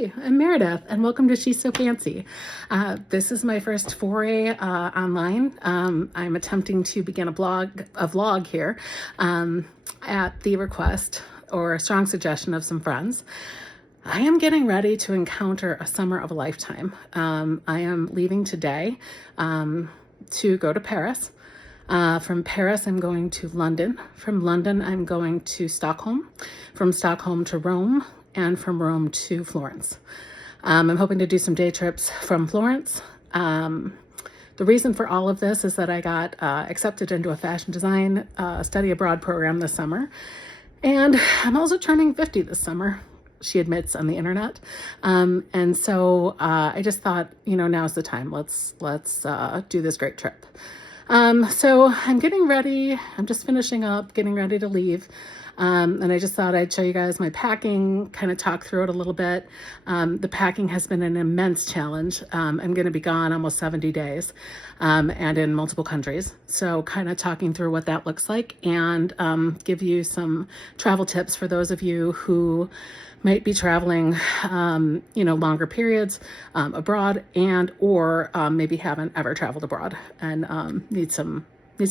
Hi, I'm Meredith, and welcome to She's So Fancy. This is my first foray online. I'm attempting to begin a vlog here at the request or a strong suggestion of some friends. I am getting ready to encounter a summer of a lifetime. I am leaving today to go to Paris. From Paris, I'm going to London. From London, I'm going to Stockholm. From Stockholm to Rome, and from Rome to Florence. I'm hoping to do some day trips from Florence. The reason for all of this is that I got accepted into a fashion design study abroad program this summer. And I'm also turning 50 this summer, she admits on the internet. And so I just thought, now's the time. Let's do this great trip. So I'm getting ready. I'm just finishing up, getting ready to leave. And I just thought I'd show you guys my packing, kind of talk through it a little bit. The packing has been an immense challenge. I'm going to be gone almost 70 days and in multiple countries. So kind of talking through what that looks like and give you some travel tips for those of you who might be traveling, longer periods abroad and or maybe haven't ever traveled abroad and need some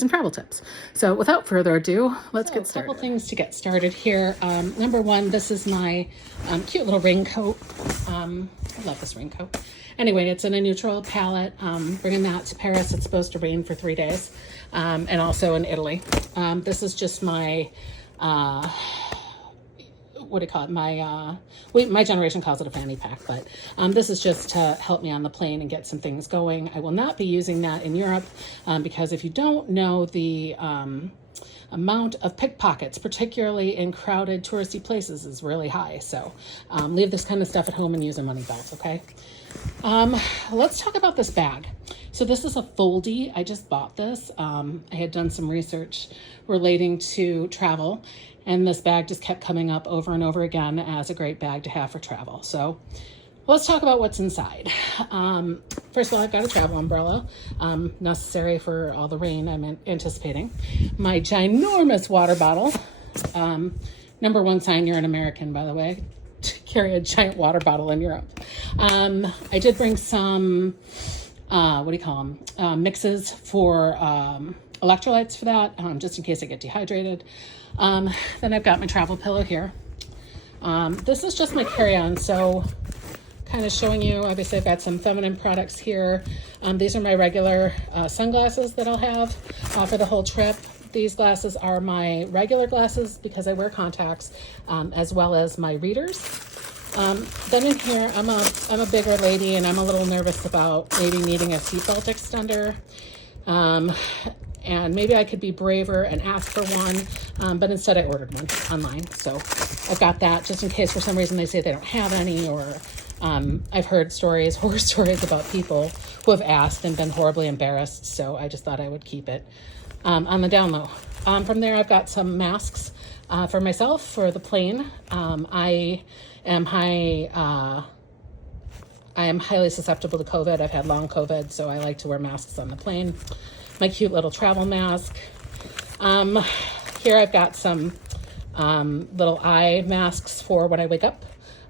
travel tips. So without further ado, let's get started. A couple things to get started here. Number one, this is my cute little raincoat. I love this raincoat. Anyway, it's in a neutral palette. Bringing that to Paris. It's supposed to rain for 3 days. And also in Italy. This is just my, what do you call it? My generation calls it a fanny pack, but this is just to help me on the plane and get some things going. I will not be using that in Europe because if you don't know, the amount of pickpockets, particularly in crowded touristy places, is really high. So leave this kind of stuff at home and use your money back, okay? Let's talk about this bag. So this is a foldie. I just bought this. I had done some research relating to travel, and this bag just kept coming up over and over again as a great bag to have for travel. So let's talk about what's inside. First of all, I've got a travel umbrella, necessary for all the rain I'm anticipating. My ginormous water bottle. Number one sign you're an American, by the way, to carry a giant water bottle in Europe. I did bring some, mixes for electrolytes for that, just in case I get dehydrated. Then I've got my travel pillow here. This is just my carry-on, so kind of showing you, obviously I've got some feminine products here. These are my regular sunglasses that I'll have for the whole trip. These glasses are my regular glasses because I wear contacts, as well as my readers. Then in here, I'm a bigger lady and I'm a little nervous about maybe needing a seatbelt extender. And maybe I could be braver and ask for one, but instead I ordered one online. So I've got that just in case for some reason they say they don't have any, or I've heard horror stories about people who have asked and been horribly embarrassed. So I just thought I would keep it on the down low. From there, I've got some masks for myself for the plane. I am highly susceptible to COVID. I've had long COVID, so I like to wear masks on the plane. My cute little travel mask. Here I've got some little eye masks for when I wake up.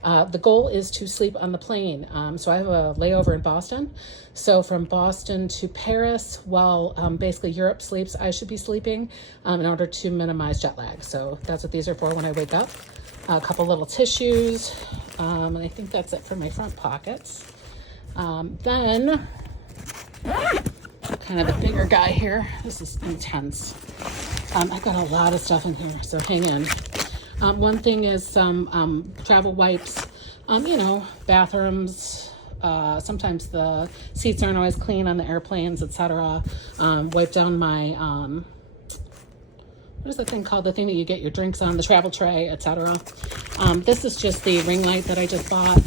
The goal is to sleep on the plane. So I have a layover in Boston. So from Boston to Paris, while basically Europe sleeps, I should be sleeping in order to minimize jet lag. So that's what these are for when I wake up. A couple little tissues. And I think that's it for my front pockets. Then kind of the bigger guy here. This is intense. I've got a lot of stuff in here, so hang in. One thing is some travel wipes, bathrooms. Sometimes the seats aren't always clean on the airplanes, etc. Wipe down my, what is that thing called? The thing that you get your drinks on, the travel tray, etc. This is just the ring light that I just bought.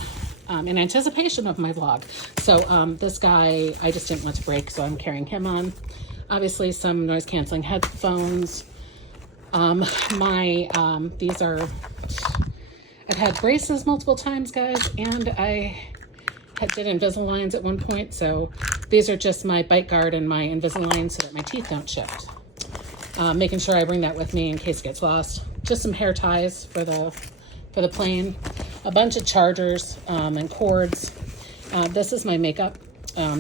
In anticipation of my vlog. So this guy, I just didn't want to break, so I'm carrying him on. Obviously some noise canceling headphones. These are, I've had braces multiple times, guys, and I did Invisaligns at one point. So these are just my bite guard and my Invisalign so that my teeth don't shift. Making sure I bring that with me in case it gets lost. Just some hair ties for the plane. a bunch of chargers and cords. This is my makeup,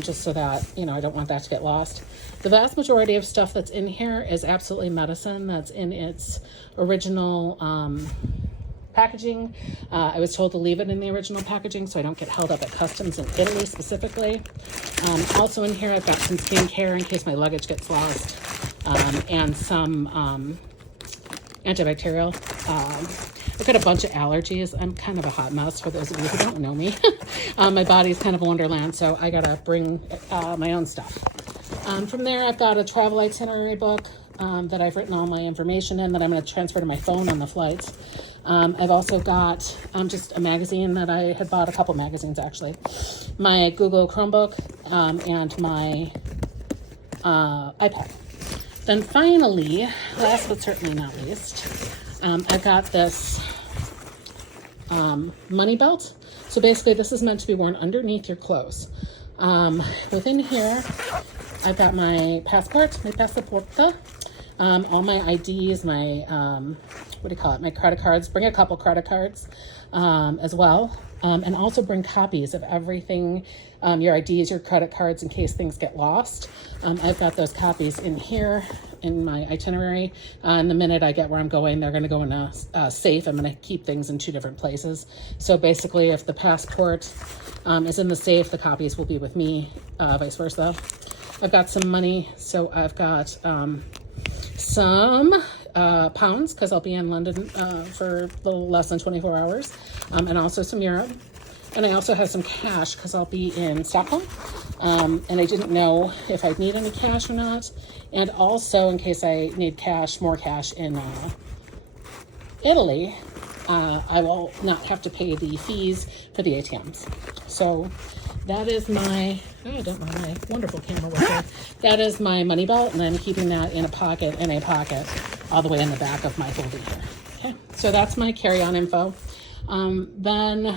just so that, you know, I don't want that to get lost. The vast majority of stuff that's in here is absolutely medicine that's in its original packaging. I was told to leave it in the original packaging so I don't get held up at customs in Italy specifically. Also in here I've got some skincare in case my luggage gets lost, and some antibacterial. I've got a bunch of allergies. I'm kind of a hot mess for those of you who don't know me. My body's kind of a wonderland, so I gotta bring my own stuff. From there, I've got a travel itinerary book that I've written all my information in that I'm going to transfer to my phone on the flights. I've also got just a magazine that I had bought, a couple magazines actually, my Google Chromebook, and my iPad. Then finally, last but certainly not least, I've got this money belt. So basically this is meant to be worn underneath your clothes. Within here, I've got my passport, my passaporta, all my IDs, my, what do you call it, my credit cards. Bring a couple credit cards as well, and also bring copies of everything, your IDs, your credit cards, in case things get lost. I've got those copies in here in my itinerary, and the minute I get where I'm going, they're going to go in a safe. I'm going to keep things in 2 different places. So basically, if the passport is in the safe, the copies will be with me, vice versa. I've got some money, so I've got some pounds, because I'll be in London for a little less than 24 hours, and also some euro. And I also have some cash because I'll be in Stockholm, and I didn't know if I'd need any cash or not. And also, in case I need cash, more cash in Italy, I will not have to pay the fees for the ATMs. So that is my, I don't know, my wonderful camera worker. That is my money belt, and I'm keeping that in a pocket, all the way in the back of my folder here. Okay, so that's my carry-on info. Then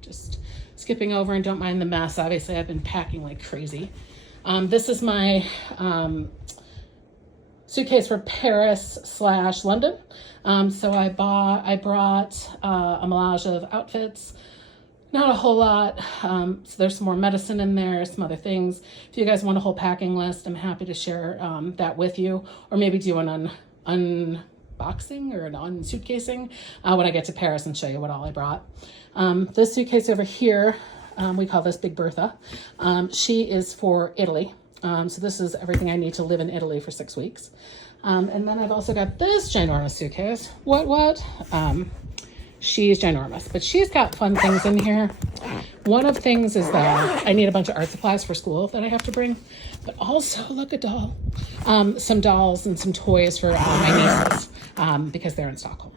just skipping over, and don't mind the mess. Obviously, I've been packing like crazy. This is my suitcase for Paris/London. So I brought a melange of outfits. Not a whole lot. So there's some more medicine in there, some other things. If you guys want a whole packing list, I'm happy to share that with you, or maybe do an unboxing or an unsuitcasing when I get to Paris and show you what all I brought. This suitcase over here, we call this Big Bertha. She is for Italy. So this is everything I need to live in Italy for 6 weeks. And then I've also got this ginormous suitcase. What? She's ginormous, but she's got fun things in here. One of the things is that I need a bunch of art supplies for school that I have to bring, but also, look, a doll. Some dolls and some toys for my nieces, because they're in Stockholm.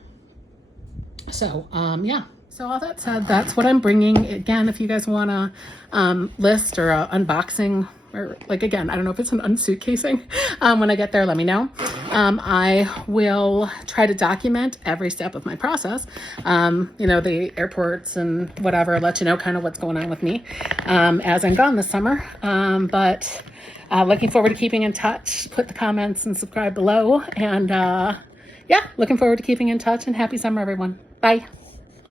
So, yeah. So all that said, that's what I'm bringing. Again, if you guys want a list or a unboxing, or like, again, I don't know if it's an unsuitcasing, when I get there, let me know. I will try to document every step of my process, you know, the airports and whatever, let you know kind of what's going on with me as I'm gone this summer. But looking forward to keeping in touch. Put the comments and subscribe below. And yeah, looking forward to keeping in touch, and happy summer, everyone. Bye.